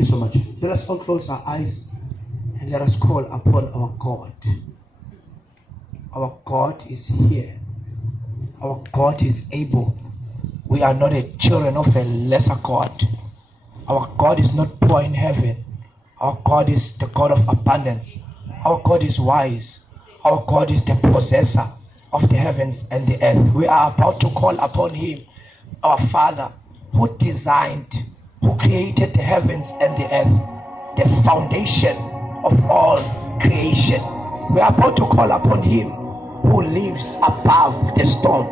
you so much. Let us all close our eyes and let us call upon our God. Our God is here. Our God is able. We are not a children of a lesser God. Our God is not poor in heaven. Our God is the God of abundance. Our God is wise. Our God is the possessor of the heavens and the earth. We are about to call upon him, our Father, who designed, who created the heavens and the earth, the foundation of all creation. We are about to call upon him who lives above the storm.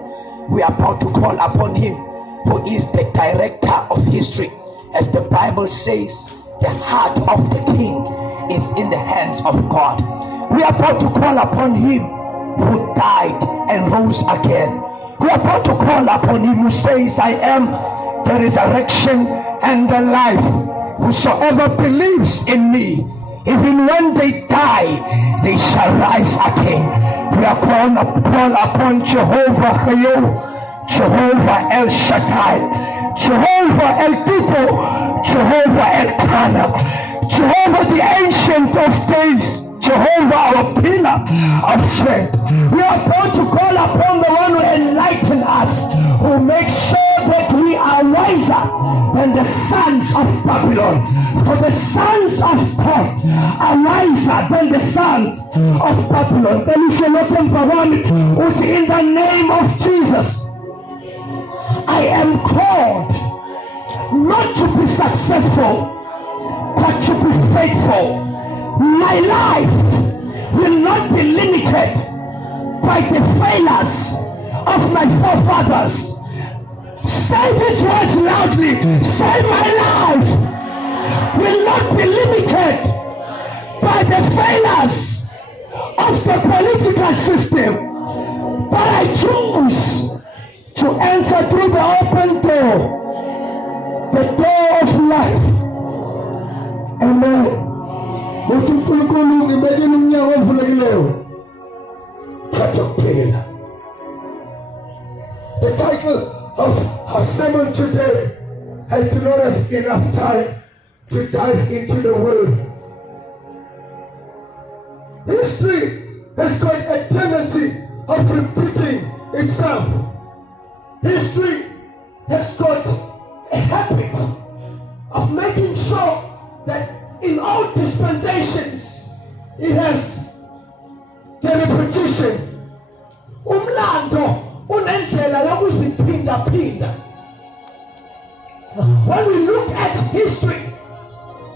We are about to call upon him who is the director of history. As the Bible says, the heart of the king is in the hands of God. We are about to call upon him who died and rose again. We are about to call upon him who says, I am the resurrection and the life. Whosoever believes in me, even when they die, they shall rise again. We are called upon Jehovah Chayil, Jehovah El Shaddai, Jehovah El Tipo, Jehovah El Kana, Jehovah the Ancient of Days, Jehovah our pillar of strength. We are about to call upon the one who enlightens us, who makes sure that we are wiser than the sons of Babylon. For the sons of God are wiser than the sons of Babylon. Then you shall open for one, which in the name of Jesus, I am called not to be successful, but to be faithful. My life will not be limited by the failures of my forefathers. Say these words loudly. Say, my life will not be limited by the failures of the political system, but I choose to enter through the open door, the door of life. Amen. The title of our sermon today, I do not have enough time to dive into the word. History has got a tendency of repeating itself. History has got a habit of making sure that in all dispensations, it has the repetition. Umlando unendlela lokuziphinda-phinda. When we look at history,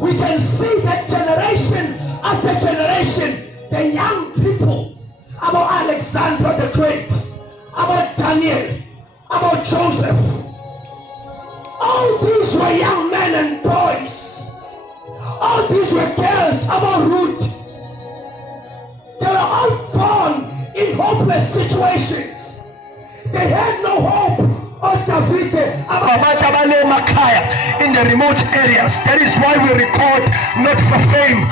we can see that generation after generation, the young people, about Alexander the Great, about Daniel, about Joseph, all these were young men and boys. All these were girls, about Ruth. They were all born in hopeless situations. They had no hope. In the remote areas. That is why we record not for fame.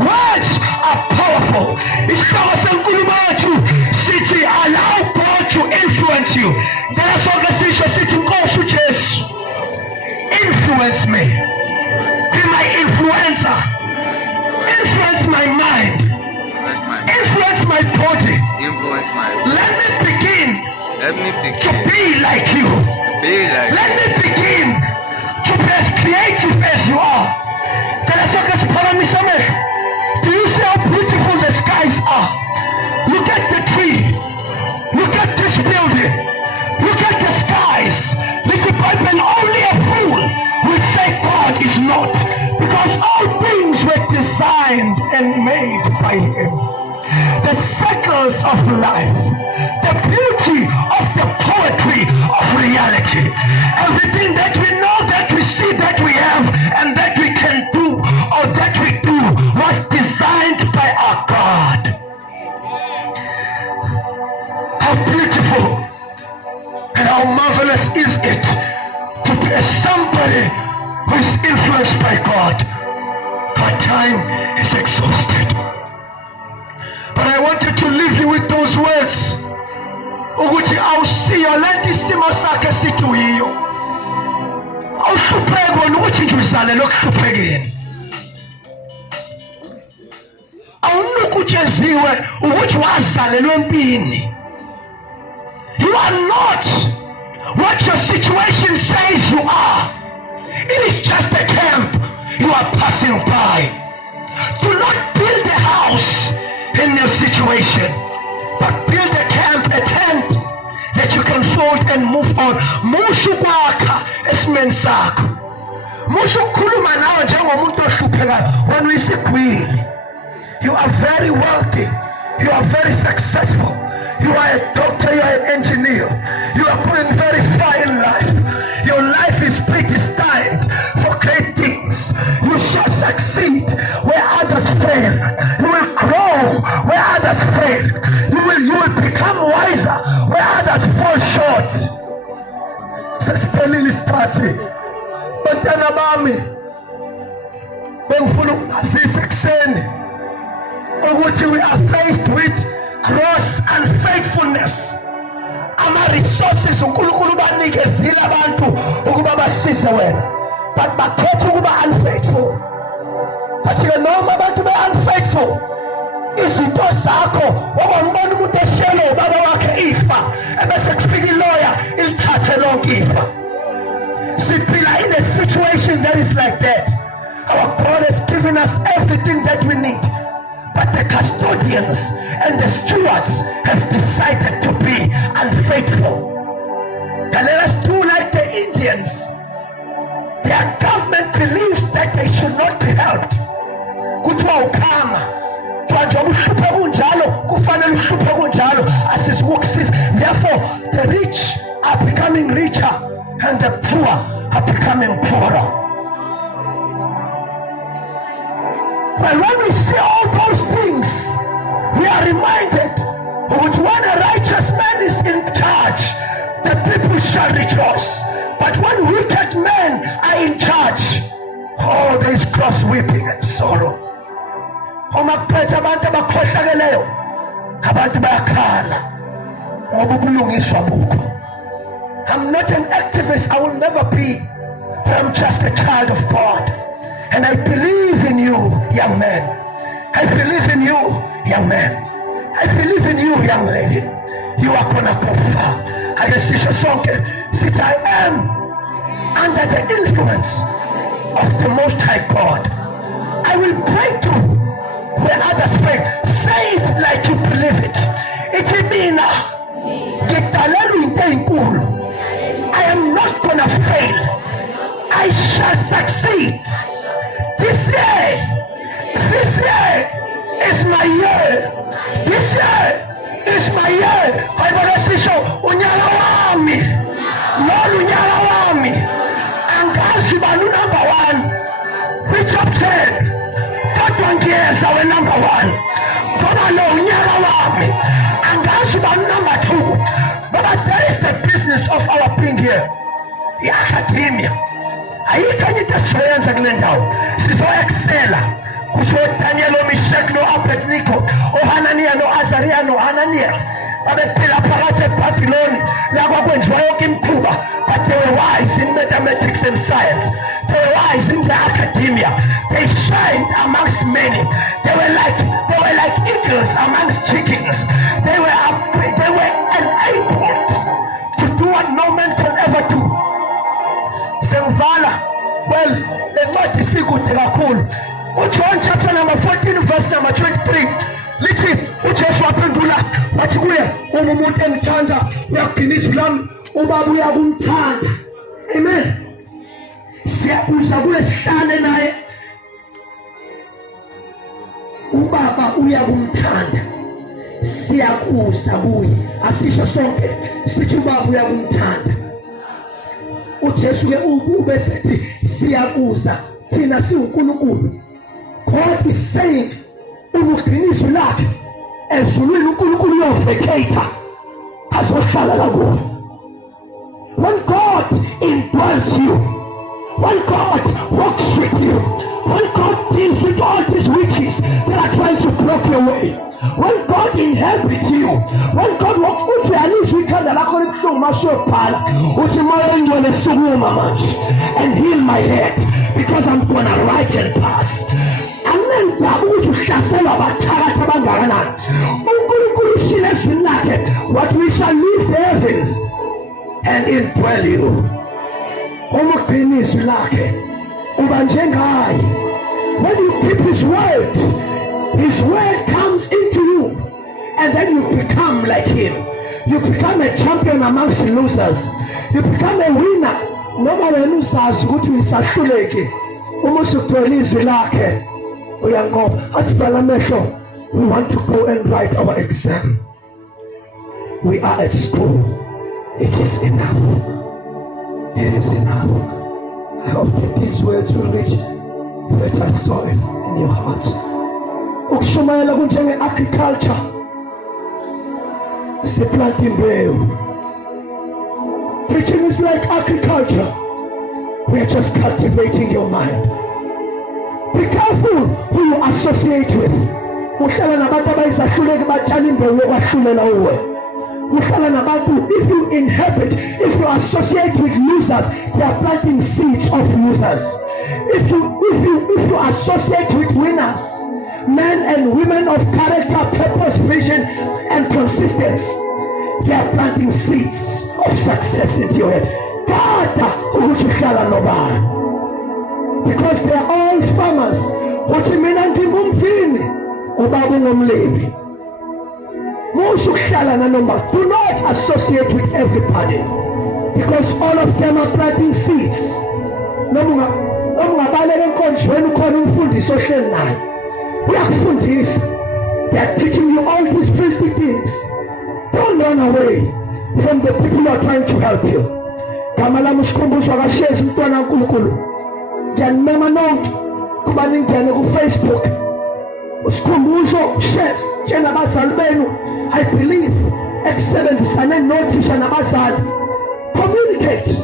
Words are powerful. City, allow God to influence you. There is organization city influence me. Be my influencer. Influence my mind. Influence my body. Let me begin to be like you. Let me begin to be as creative as you are. Do you see how beautiful the skies are? Look at the tree. Look at this building. Look at the skies. Little Bible, only a fool will say God is not, because all things were designed and made by him. The circles of life, the beauty of the poetry of reality, everything that we know, that we see, that we have, and that we can do, or that we do, was designed by our God. How beautiful and how marvelous is it to be somebody who is influenced by God. Our time is exhausted. But I wanted to leave you with those words. Ukuthi awusiyo lento isimo sakhe sithi uyiyo. uzalelwe ekuhluphekeni. Awunukutsheziwe ukuthi wazalelwe empini. You are not what your situation says you are. It is just a camp you are passing by. Do not build a house in your situation, but build a camp, a tent that you can fold and move on. Musu kwakha esimeni sakho. Musu khuluma nawe njengomuntu ohluphekayo when uyisigwili. You are very wealthy. You are very successful. You are a doctor, you are an engineer. You are going very far in life. Your life is predestined for great things. You shall succeed where others fail. You will grow where others fail. You will become wiser where others fall short. Sesiphelile isikhathi. Bantwana bami, bengifuna ukuzisa ekseni ukuthi we are faced with gross unfaithfulness. Ama-resources uNkulunkulu banikezile abantu ukuba basize wena, but bakhetha ukuba unfaithful. Bathi-ke noma abantu be-unfaithful, izinto zakho okwambona umuntu eshiyelwe ubaba wakhe ifa, ebese kufika iloya ilithathe lonke ifa. Siphila in a situation that is like that. Our God has given us everything that we need, but the custodians and the stewards have decided to be unfaithful. And let us do like the Indians. Their government believes that they should not be helped. Kuthiwa ukhama, kuthiwa njengoba uhluphe kunjalo kufanele uhluphe kunjalo, asizikukusiza. Therefore, the rich are becoming richer and the poor are becoming poorer. But when we see all those things, we are reminded that when a righteous man is in charge, the people shall rejoice. But when wicked men are in charge, oh, there is gross weeping and sorrow. Omaphethe abantu abakhohlakeleyo, abantu bayakhala ngoba ubulungiswa bukho. I'm not an activist, I will never be, but I'm just a child of God. And I believe in you, young man. I believe in you, young man. I believe in you, young lady. You are gonna go far. I just sit, I am under the influence of the Most High God. I will break through where others fail. Say it like you believe it. It's me. I am not gonna fail. I shall succeed. This year is my year. This year is my year. I want to show unyala wami. Lord unyala wami. Angazi balu number 1. Reach up 10. That years our number 1. Baba lo unyala wami. Angazi balu number 2. But that is the business of our being here. The academia. Ayikho sizoyenza kule ndawo. Sizoexcella. Kuthiwa Daniel, Meshach, Abednego, Hananiah, Azariah, Hananiah babephila phakathi eBhabhiloni la kwakwenziwa yonke imikhuba, but they were wise in mathematics and science. They were wise in the academia. They shined amongst many. They were like eagles amongst chickens. They were enabled to do what no man can ever do. Sengivala, well, lencwadi sikude kakhulu. John chapter number 14 verse number 23 lithi uJesu waphendula wathi kuye, uma umuntu engithanda uyagcina lami, ubaba uyakumthanda. Amen. Siyakuza kule sihlale naye, ubaba uyakumthanda. Siyakuza kuye, asisho sonke sithi ubaba uyakumthanda. uJesu ke ube sethi siyakuza thina siuNkulunkulu. God is saying, ubuqiniso lakhe ezulwini uNkulunkulu uyovacata azohlala la kuwe. When God indwells you, when God walks with you, when God deals with all these witches that are trying to block your way, when God inhabits you, when God walks with you, and if you can and heal my head, because I'm gonna write and pass. And then what we shall leave the heavens and indwell you. When you keep his word comes into you, and then you become like him. You become a champion amongst the losers. You become a winner. Nobody loses what we saturate. Almost to police like we are go as we want to go and write our exam. We are at school. It is enough. It is enough. I hope that these words will reach fertile soil in your heart. Ukushumayela kunjenge agriculture. Planting mbewu. Preaching is like agriculture. We are just cultivating your mind. Be careful who you associate with. If you inhabit, if you associate with losers, they are planting seeds of losers. If you associate with winners, men and women of character, purpose, vision, and consistency, they are planting seeds of success into your head. Because they are all farmers. Do not associate with everybody, because all of them are planting seeds. They are teaching you all these filthy things. Don't run away from the people who are trying to help you. Kamala musikumbuswa kashezi mtwana nkulunkulu. Janimema nonke kubaningene ku Facebook. Usikhumbuzo shares tshela abazali benu. I believe ekusebenzisane nothisha nabazali. Communicate.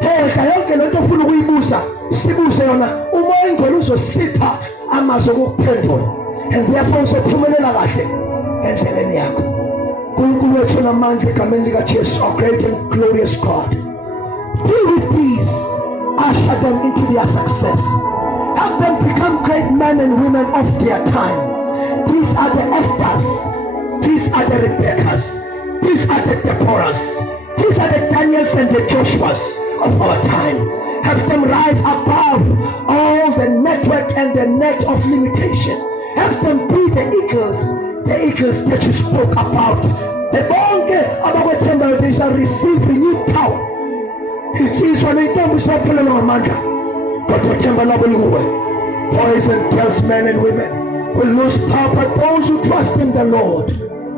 Theleka yonke lento ofuna ukuyibuza sibuze yona. Umoya ingcwele uzosipha amazwi okuphendula. And therefore uzophumelela kahle endleleni yakho. Unkulunkulu wethu namandla egameni likaJesu, our great and glorious God. Be with these. Usher them into their success. Help them become great men and women of their time. These are the Esthers. These are the Rebeccas. These are the Deborahs. These are the Daniels and the Joshuas of our time. Help them rise above all the network and the net of limitation. Help them be the eagles that you spoke about. The bonke about what they shall receive renewed power. It is when they don't stop pulling on Amanda. But boys and girls, men and women will lose power, but those who trust in the Lord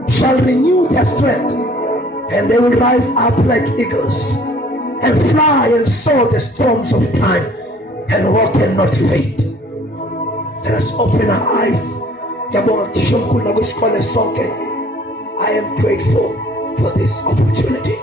shall renew their strength, and they will rise up like eagles and fly and soar the storms of time and walk and not faint. Let us open our eyes. I am grateful for this opportunity.